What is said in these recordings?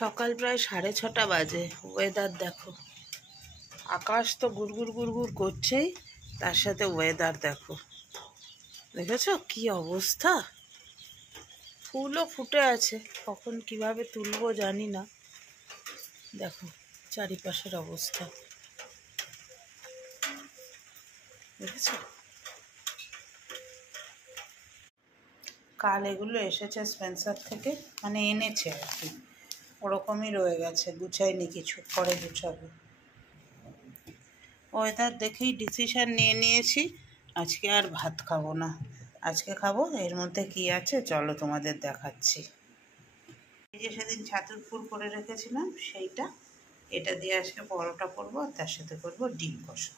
সকাল প্রায় 6:30 বাজে। ওয়েদার দেখো, আকাশ তো গুড়গুড় গুড়গুড় করছেই, তার সাথে ওয়েদার দেখো, দেখেছো কি অবস্থা। ফুলও ফুটে আছে, কখন কিভাবে তুলবো জানি না। দেখো চারিপাশের অবস্থা, দেখেছো। কাল এগুলো এসেছে স্পেন্সার থেকে, মানে এনেছে আর কি, ওরকমই রয়ে গেছে, গুছাইনি কিছু, পরে গুছাবো। ওয়েদার দেখেই ডিসিশন নিয়ে নিয়েছি আজকে আর ভাত খাবো না, আজকে খাবো এর মধ্যে কি আছে চলো তোমাদের দেখাচ্ছি। এই যে সেদিন ছাতুর পুর করে রেখেছিলাম সেইটা, এটা দিয়ে আজকে পরোটা করবো, আর তার সাথে করবো ডিম কষা।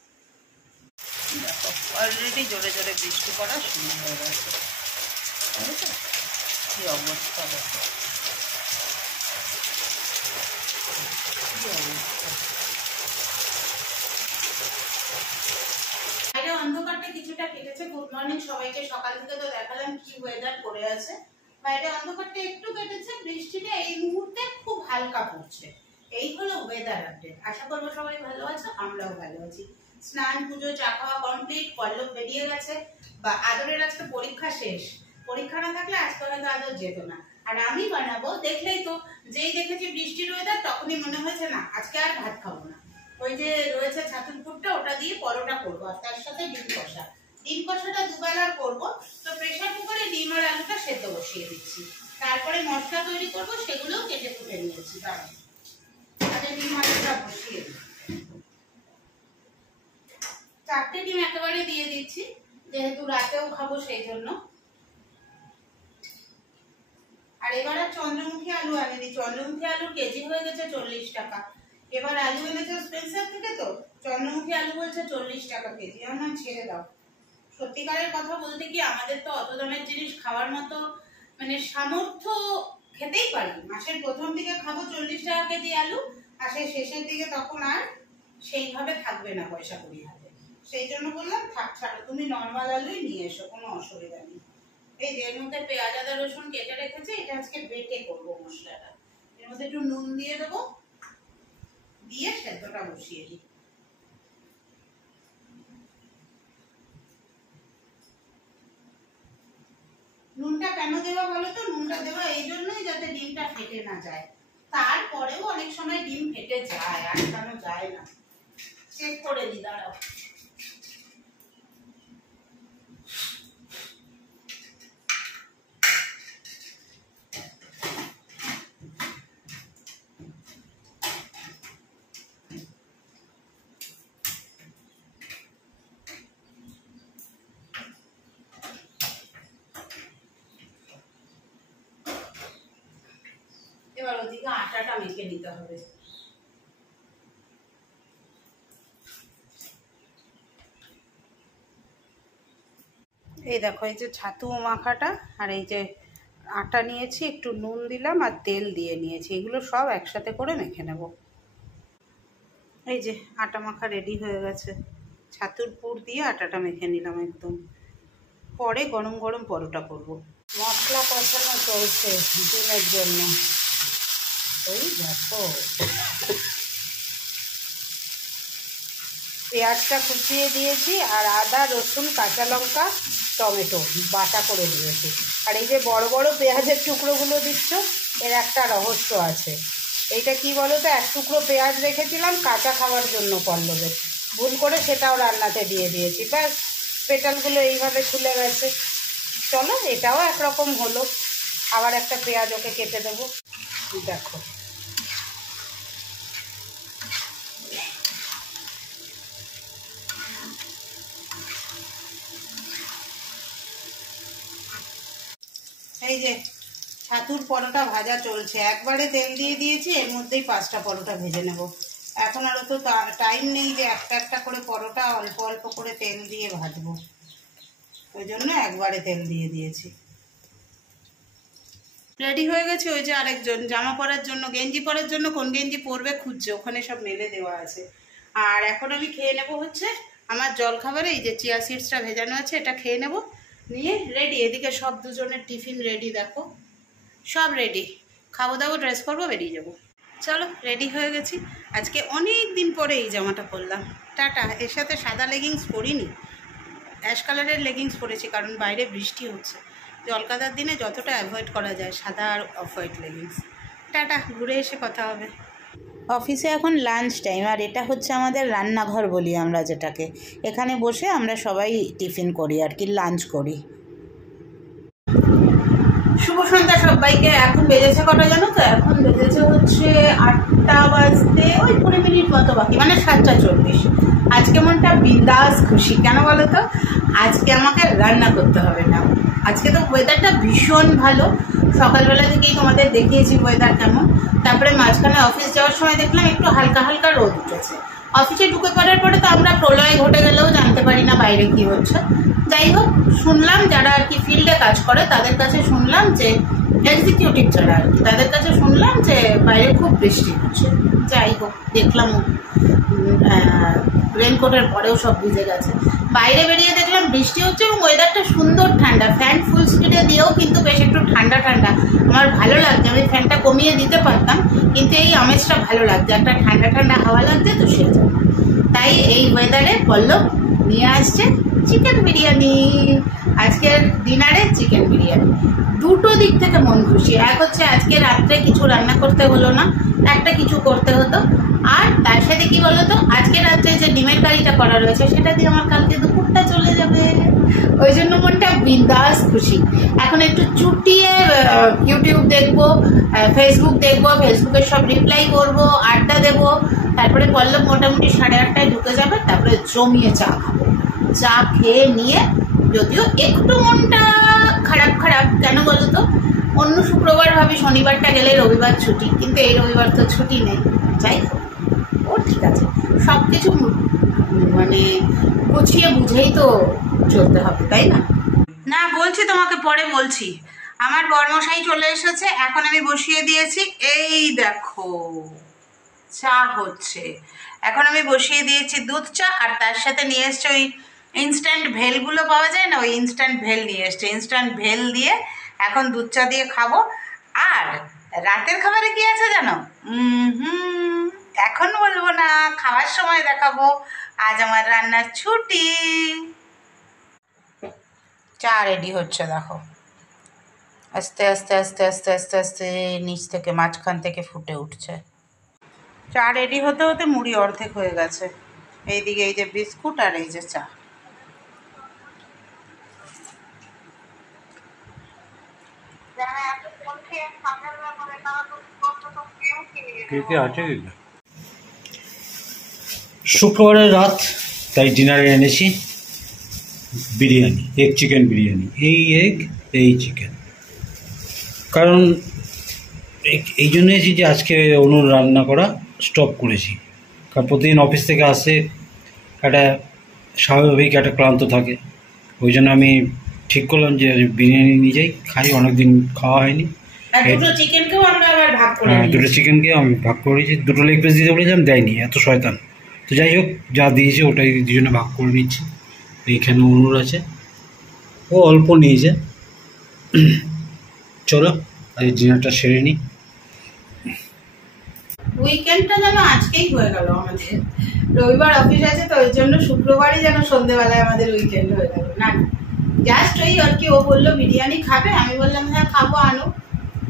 দেখো অলরেডি জোরে জোরে বৃষ্টি পড়া শুরু হয়ে গেছে, বুঝেছো কি অবস্থা, দেখো কি অবস্থা। বাইরে অন্ধকারটা কিছুটা কেটেছে। গুড মর্নিং সবাইকে। সকাল থেকে তো দেখালাম কি ওয়েদার করে আছে। বাইরে অন্ধকারটা একটু কেটেছে, বৃষ্টিটা এই মুহূর্তে খুব হালকা পড়ছে। এই হলো ওয়েদার আপডেট। আশা করবো সবাই ভালো আছো, আমরাও ভালো আছি। স্নান পুজো চা খাওয়া কমপ্লিট, পল্লব বেরিয়ে গেছে, বা আদরের আজকে পরীক্ষা শেষ। পরীক্ষা না থাকলে আজকে হয়তো আদর যেত না। আর আমি বানাবো, দেখলেই তো, যেই দেখেছি বৃষ্টির ওয়েদার তখনই মনে হয়েছে না আজকে আর ভাত খাবো না। ওই যে রয়েছে ছাতুর পুরটা, ওটা দিয়ে পরোটা করবো, আর তার সাথে ডিম কষা। ডিম কষাটা দুবেলার করবো, তো প্রেসার কুকারে ডিম আর আলুটা সেদ্ধ বসিয়ে দিচ্ছি। তারপরে মশলা তৈরি করবো, সেগুলোও কেটে কুটে নিয়েছি। আগে ডিম আলুটা বসিয়ে দিই। 4টে ডিম একেবারে দিয়ে দিচ্ছি, যেহেতু রাতেও খাবো সেই জন্য। আর এবার আর চন্দ্রমুখী আলু আনেনি, চন্দ্রমুখী আলুর কেজি হয়ে গেছে 40 টাকা। এবার আলু এনেছে স্পেন্সার থেকে, তো চন্দ্রমুখী আলু বলছে 40 টাকা কেজি। আমার ছেড়ে দাও। সত্যিকারের কথা বলতে কি, আমাদের তো অত দামের জিনিস খাওয়ার মতো মানে সামর্থ্য খেতেই পারি। মাসের প্রথম দিকে খাবো 40 টাকা কেজি আলু, মাসের শেষের দিকে তখন আর সেইভাবে থাকবে না পয়সা করি হাতে। সেই জন্য বললাম থাক, ছাড়ো, তুমি নর্মাল আলুই নিয়ে এসো, কোনো অসুবিধা নেই। এই যে এর মধ্যে পেঁয়াজ আদা রসুন কেটে রেখেছি, এটা আজকে বেটে করবো মশলাটা। এর মধ্যে একটু নুন দিয়ে দেবো, দিয়ে সেদ্ধটা বসিয়ে দিই। নুনটা কেন দেওয়া বলো তো? নুনটা দেওয়া এই জন্যই যাতে ডিমটা ফেটে না যায়। তারপরেও অনেক সময় ডিম ফেটে যায়, আটকানো যায় না। চেক করে দিই, দাঁড়াও। এবার ওদিকে আটাটা মেখে নিতে হবে। এই দেখো, এই যে ছাতু মাখাটা, আর এই যে আটা নিয়েছি, একটু নুন দিলাম আর তেল দিয়ে নিয়েছি, এগুলো সব একসাথে করে মেখে নেব। এই যে আটা মাখা রেডি হয়ে গেছে, ছাতুর পুর দিয়ে আটাটা মেখে নিলাম একদম। পরে গরম গরম পরোটা করব। মশলা কষানো চলছে ডিমের জন্য। ওই দেখো পেঁয়াজটা কুচিয়ে দিয়েছি, আর আদা রসুন কাঁচা লঙ্কা টমেটো বাটা করে দিয়েছি। আর এই যে বড় বড় পেঁয়াজের টুকরোগুলো দিচ্ছ, এর একটা রহস্য আছে। এইটা কি বলো তো, এক টুকরো পেঁয়াজ রেখেছিলাম কাঁচা খাওয়ার জন্য পল্লবে, ভুল করে সেটাও রান্নাতে দিয়ে দিয়েছি, ব্যাস পেটালগুলো এইভাবে খুলে গেছে। চলো, এটাও একরকম হলো। আবার একটা পেঁয়াজ ওকে কেটে দেবো। দেখো এই যে ছাতুর পরোটা ভাজা চলছে, একবারে তেল দিয়ে দিয়েছি, এর মধ্যেই 5টা পরোটা ভেজে নেব। এখন আরও তো টাইম নেই যে একটা একটা করে পরোটা অল্প অল্প করে তেল দিয়ে ভাজবো, ওই জন্য একবারে তেল দিয়ে দিয়েছি। রেডি হয়ে গেছে। ওই যে আরেকজন জামা পরার জন্য, গেঞ্জি পরার জন্য কোন গেঞ্জি পরবে খুঁজছে, ওখানে সব মেলে দেওয়া আছে। আর এখন আমি খেয়ে নেব হচ্ছে আমার জলখাবারে এই যে চিয়া সিডসটা ভেজানো আছে, এটা খেয়ে নেব, নিয়ে রেডি। এদিকে সব দুজনের টিফিন রেডি, দেখো সব রেডি, খাবো দাবো, ড্রেস করবো, বেরিয়ে যাবো। চলো রেডি হয়ে গেছি। আজকে অনেক দিন পরে এই জামাটা পরলাম। টাটা। এর সাথে সাদা লেগিংস পরিনি, অ্যাশ কালারের লেগিংস পরেছি, কারণ বাইরে বৃষ্টি হচ্ছে। জলকাদার দিনে যতটা অ্যাভয়েড করা যায় সাদা আর অফ হোয়াইট লেগিংস। টাটা, ঘুরে এসে কথা হবে। অফিসে এখন লাঞ্চ টাইম, আর এটা হচ্ছে আমাদের রান্নাঘর বলি আমরা যেটাকে। এখানে বসে আমরা সবাই টিফিন করি আর কি, লাঞ্চ করি। শুভ সন্ধ্যা সবাইকে। এখন বেজেছে কটা জানো তো? এখন বেজেছে হচ্ছে 8টা বাজতে ওই 20 মিনিট মতো বাকি, মানে 7:40। আজকে মনটা বিন্দাস খুশি। কেন বলো তো? আজকে আমাকে রান্না করতে হবে না। আজকে তো ওয়েদারটা ভীষণ ভালো। সকালবেলা থেকেই তোমাদের দেখিয়েছি ওয়েদার কেমন। তারপরে মাঝখানে অফিস যাওয়ার সময় দেখলাম একটু হালকা হালকা রোদ উঠেছে। অফিসে ঢুকে পড়ার পরে তো আমরা প্রলয় ঘটে গেলেও জানতে পারি না বাইরে কি হচ্ছে। যাই হোক, শুনলাম যারা আর কি ফিল্ডে কাজ করে তাদের কাছে শুনলাম যে, এক্সিকিউটিভ যারা আর কি, তাদের কাছে শুনলাম যে বাইরে খুব বৃষ্টি হচ্ছে। যাই হোক, দেখলাম রেনকোটের পরেও সব ভিজে গেছে। বাইরে বেরিয়ে দেখলাম বৃষ্টি হচ্ছে এবং ওয়েদারটা সুন্দর ঠান্ডা। ফ্যান ফুল স্পিডে দিয়েও কিন্তু বেশ একটু ঠান্ডা ঠান্ডা। আমার ভালো লাগছে। আমি ফ্যানটা কমিয়ে দিতে পারতাম, কিন্তু এই আমেজটা ভালো লাগছে, একটা ঠান্ডা ঠান্ডা হাওয়া লাগছে, তো সেই জন্য। তাই এই ওয়েদারে পল্লব নিয়ে আসছে চিকেন বিরিয়ানি। আজকের ডিনারে চিকেন বিরিয়ানি। দুটো দিক থেকে মন খুশি। এক হচ্ছে আজকে রাত্রে কিছু রান্না করতে হলো না, একটা কিছু করতে হতো। আর তার সাথে কি বলতো, আজকে রাত্রে যে ডিমের কারিটা করা রয়েছে সেটা দিয়ে আমার কালকে দুপুরটা চলে যাবে। ওই জন্য মনটা বিন্দাস খুশি। এখন একটু চুটিয়ে ইউটিউব দেখবো, ফেসবুক দেখবো, ফেসবুকের সব রিপ্লাই করবো, আড্ডা দেবো। তারপরে পল্লব মোটামুটি 8:30টায় ঢুকে যাবে। তারপরে জমিয়ে চা খাবো। চা খেয়ে নিয়ে, যদিও একটু মনটা খারাপ খারাপ, কেন বলো তো? অন্য শুক্রবার ভাবি শনিবারটা গেলে রবিবার ছুটি, কিন্তু এই রবিবার তো ছুটি নেই। যাই হোক, ও ঠিক আছে, সব কিছু মানে গুছিয়ে বুঝেই তো চলতে হবে, তাই না? না, বলছি তোমাকে পরে বলছি। আমার বর্মশাই চলে এসেছে, এখন আমি বসিয়ে দিয়েছি। এই দেখো চা হচ্ছে। এখন আমি বসিয়ে দিয়েছি দুধ চা, আর তার সাথে নিয়ে এসছে ওই ইনস্ট্যান্ট ভেলগুলো পাওয়া যায় না, ওই ইনস্ট্যান্ট ভেল নিয়ে এসছে। ইনস্ট্যান্ট ভেল দিয়ে এখন দুধ চা দিয়ে খাবো। আর রাতের খাবারে কি আছে জানো? এখন বলবো না, খাওয়ার সময় দেখাবো। আজ আমার রান্নার ছুটি। চা রেডি হচ্ছে দেখো, আস্তে আস্তে আস্তে আস্তে আস্তে আস্তে নিচ থেকে মাঝখান থেকে ফুটে উঠছে। চা রেডি হতে হতে মুড়ি অর্ধেক হয়ে গেছে। এইদিকে এই যে বিস্কুট আর এই যে চা। শুক্রবারের রাত, তাই ডিনারে এনেছি বিরিয়ানি, এগ চিকেন বিরিয়ানি। এই এগ, এই চিকেন। কারণ এই জন্য এসেছি যে আজকে অনুর রান্না করা স্টপ করেছি। কারণ প্রতিদিন অফিস থেকে আসে একটা স্বাভাবিক একটা ক্লান্ত থাকে। ওই জন্য আমি ঠিক করলাম যে বিরিয়ানি নিজেই খাই, অনেকদিন খাওয়া হয়নি। দুটো চিকেনকেও আমি ভাগ করে নিয়েছি। দুটো লেগ পিস দিতে বলেছিলাম, দেয়নি, এত শয়তান। তো যাই হোক, যা দিয়েছে ওটাই দুজনে ভাগ করে নিচ্ছি। এইখানে অনুর আছে, ও অল্প নিয়েছে। চলো আজ ডিনারটা সেরে নিই। উইকেন্ডটা যেন আজকেই হয়ে গেল আমাদের। রবিবার অফিস আছে, তো ওই জন্য শুক্রবারই যেন সন্ধ্যেবেলায় আমাদের উইকেন্ড হয়ে গেল। না, জাস্ট ওই আর কি, ও বললো বিরিয়ানি খাবে, আমি বললাম হ্যাঁ খাবো, আনো।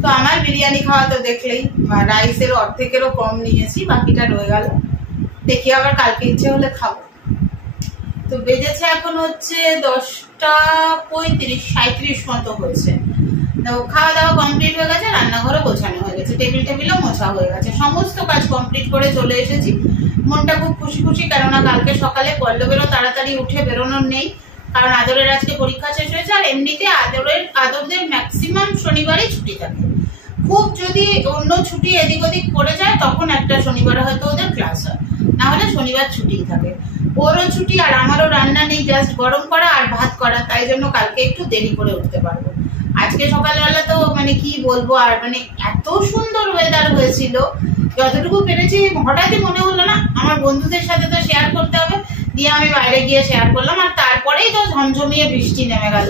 তো আমার বিরিয়ানি খাওয়া তো দেখলেই, রাইসের অর্ধেকেরও কম নিয়েছি, বাকিটা রয়ে গেল। দেখি আবার কালকে ইচ্ছে হলে খাবো। তো বেজেছে এখন হচ্ছে 10:35, 37 মতো হয়েছে। তো খাওয়া দাওয়া কমপ্লিট হয়ে গেছে, রান্নাঘরও গোছানো হয়ে গেছে, টেবিলও মোছা হয়ে গেছে, সমস্ত কাজ কমপ্লিট করে চলে এসেছি। মনটা খুব খুশি খুশি, কেননা কালকে সকালে পল্লবেরও তাড়াতাড়ি উঠে বেরোনোর নেই, কারণ আদরের আজকে পরীক্ষা শেষ হয়েছে। আর এমনিতে আদরদের ম্যাক্সিমাম শনিবারই ছুটি থাকে। খুব যদি অন্য ছুটি এদিক ওদিক পড়ে যায় তখন একটা শনিবার হয়তো ওদের ক্লাস হয়, না হলে শনিবার ছুটিই থাকে। ওরও ছুটি আর আমারও রান্না নেই, জাস্ট গরম করা আর ভাত করা, তাই জন্য কালকে একটু দেরি করে উঠতে পারবো। আজকে সকালবেলা তো মানে কি বলবো, আর মানে এত সুন্দর ওয়েদার হয়েছিল, যতটুকু পেরেছি। হঠাৎই মনে হলো না আমার বন্ধুদের সাথে তো শেয়ার করতে হবে, দিয়ে আমি বাইরে গিয়ে শেয়ার করলাম। আর তারপরেই তো ঝমঝমিয়ে বৃষ্টি নেমে গেল।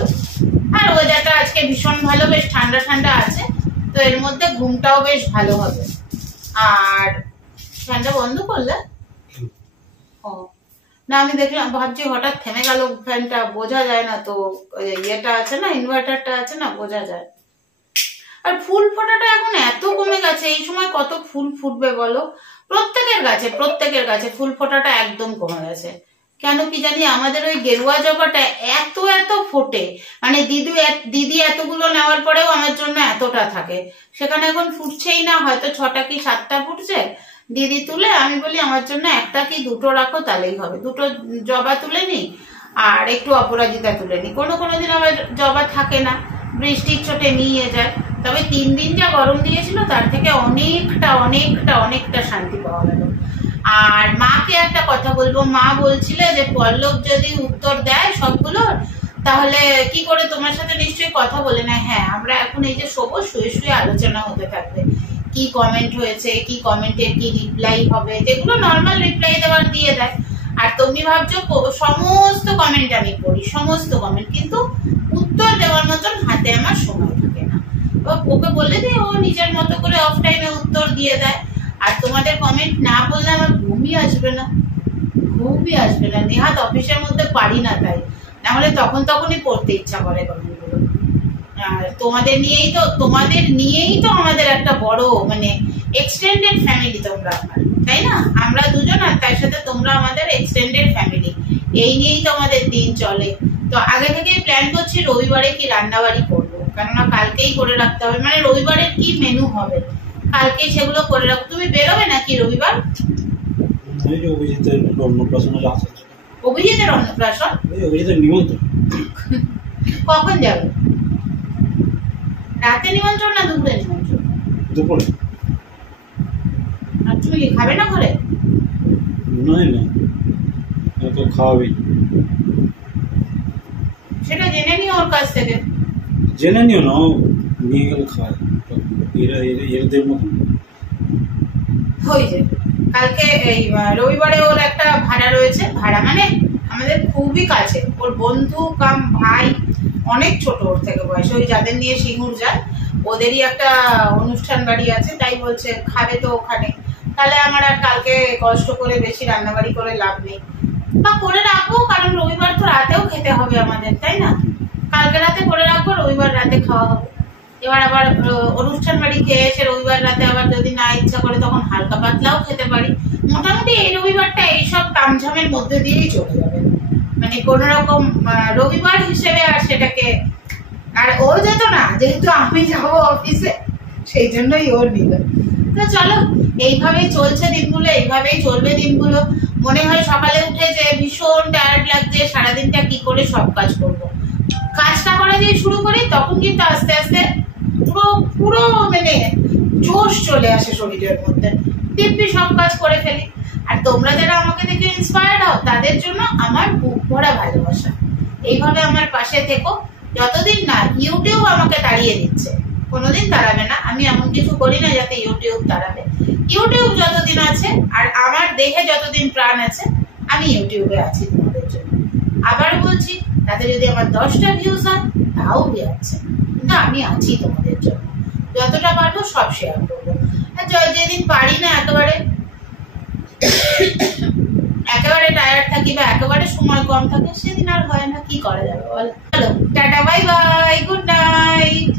আর ওয়েদারটা আজকে ভীষণ ভালো, বেশ ঠান্ডা ঠান্ডা আছে, তো এর মধ্যে ঘুমটাও বেশ ভালো হবে। আর ফ্যানটা বন্ধ করলে? ও না, আমি দেখলাম, ভাবছি হঠাৎ থেমে গেল ফ্যানটা, বোঝা যায় না তো, ইয়েটা আছে না, ইনভার্টারটা আছে না, বোঝা যায়। আর ফুল ফোটাটা এখন এত কমে গেছে, এই সময় কত ফুল ফুটবে বলো? প্রত্যেকের গাছে ফুল ফোটাটা একদম কমে গেছে। কেন কি জানি, আমাদের ওই গেরুয়া জবাটা এত এত ফোটে, মানে দিদি এতগুলো নেওয়ার পরেও আমার জন্য এতটা থাকে, সেখানে এখন ফুটছেই না, হয়তো 6টা কি 7টা ফুটছে। দিদি তুলে আমি বলি আমার জন্য 1টা কি 2টো রাখো, তাহলেই হবে। 2টো জবা তুলে নি আর একটু অপরাজিতা তুলে নি। কোনো দিন আবার জবা থাকে না, বৃষ্টির চোটে নিয়ে যায়। তবে 3 দিন যা গরম দিয়েছিল তার থেকে অনেকটা শান্তি পাওয়া গেল। আর মাকে একটা কথা বলবো, মা বলছিলে যে পল্লব যদি উত্তর দেয় সবগুলোর, তাহলে কি করে তোমার সাথে নিশ্চয়ই কথা বলে না। হ্যাঁ, আমরা এখন এই যে শুয়ে আলোচনা হতে থাকবে, কি কমেন্ট হয়েছে, কি কমেন্টের কি রিপ্লাই হবে, যেগুলো নর্মাল রিপ্লাই দেওয়ার দিয়ে দেয়। আর তুমি ভাবছো সমস্ত কমেন্ট আমি পড়ি, সমস্ত কমেন্ট, কিন্তু উত্তর দেওয়ার মতন হাতে আমার সময় থাকে না। ওকে বলে যে ও নিজের মতো করে অফ টাইমে উত্তর দিয়ে দেয়। আর তোমাদের কমেন্ট না বললে আমার ঘুমই আসবে না। নেহাত অফিসের মধ্যে পারি না, তাই নাহলে তখনই পড়তে ইচ্ছা করে কমেন্টগুলো। আর তোমাদের নিয়েই তো আমাদের একটা বড় মানে এক্সটেন্ডেড ফ্যামিলি তোমরা আমার, তাই না? আমরা দুজন আর তার সাথে তোমরা আমাদের এক্সটেন্ডেড ফ্যামিলি, এই নিয়েই তো আমাদের দিন চলে। তো আগে থেকেই প্ল্যান করছি রবিবারে কি রান্নাবাড়ি করবো, কেননা কালকেই করে রাখতে হবে, মানে রবিবারের কি মেনু হবে কালকে সেগুলো করে রাখবো। তুমি বেরোবে নাকি রবিবার? অভিজিতের অন্নপ্রাশন? অভিজিতের নিমন্ত্রণ। কখন যাবে? রাতে নিমন্ত্রণ না দুপুরে নিমন্ত্রণ? দুপুরে। আর তুমি কি খাবে না ঘরে? না, তো খাওয়াবি। সেটা জেনে নিও ওর কাছ থেকে। জেনে নিও না, নিয়ে গেলে খায় এদের মতন। ওই যে কালকে এই রবিবারে ওর একটা ভাড়া রয়েছে, ভাড়া মানে আমাদের খুবই কাছে, ওর বন্ধু কাম ভাই, অনেক ছোট ওর থেকে বয়স, ওই যাদের নিয়ে সিঙ্গুর যায় ওদেরই একটা অনুষ্ঠান বাড়ি আছে, তাই বলছে খাবে তো ওখানে। তাহলে আমার আর কালকে কষ্ট করে বেশি রান্নাবাড়ি করে লাভ নেই, বা করে রাখবো, কারণ রবিবার তো রাতেও খেতে হবে আমাদের, তাই না? কালকে রাতে করে রাখবো, রবিবার রাতে খাওয়া হবে। এবার আবার অনুষ্ঠান বাড়ি খেয়ে এসে রবিবার রাতে আবার যদি না ইচ্ছা করে তখন হালকা পাতলাও খেতে পারি। মোটামুটি এই রবিবারটা এইসব তামঝামের মধ্যে দিয়েই চলে যাবে, মানে কোন রকম রবিবার হিসেবে আর সেটাকে। আর ও যেত না, যেহেতু আমি যাবো অফিসে, সেই জন্যই ওর নিবে। তো চলো, এইভাবেই চলছে দিনগুলো, এইভাবেই চলবে দিনগুলো। মনে হয় সকালে উঠে যে ভীষণ টায়ার্ড লাগছে, সারাদিনটা কি করে সব কাজ করবো। কাজটা করা দিয়ে শুরু করি, তখন কিন্তু আস্তে আস্তে পুরো মানে জোশ চলে আসে শরীরের মধ্যে, দিব্যি সব কাজ করে ফেলি। আর তোমরা যারা আমাকে দেখে ইন্সপায়ার্ড হও, তাদের জন্য আমার বুক ভরা ভালোবাসা। এইভাবে আমার পাশে থেকো, যতদিন না ইউটিউব আমাকে তাড়িয়ে দিচ্ছে। কোনোদিন তাড়াবে না, আমি এমন কিছু করি না যাতে ইউটিউব তাড়াবে। ইউটিউব যতদিন আছে আর আমার দেহে যতদিন প্রাণ আছে, আমি ইউটিউবে আছি তোমাদের জন্য। আবার বলছি, তাতে যদি আমার 10টা ভিউজ হয় তাও আছে, কিন্তু আমি আছি তোমাদের জন্য। যতটা পারবো সব শেয়ার করবো। আর যেদিন পারি না, একেবারে টায়ার্ড থাকি বা একেবারে সময় কম থাকে, সেদিন আর হয় না, কি করা যাবে বলো। Tata, bye bye, good night.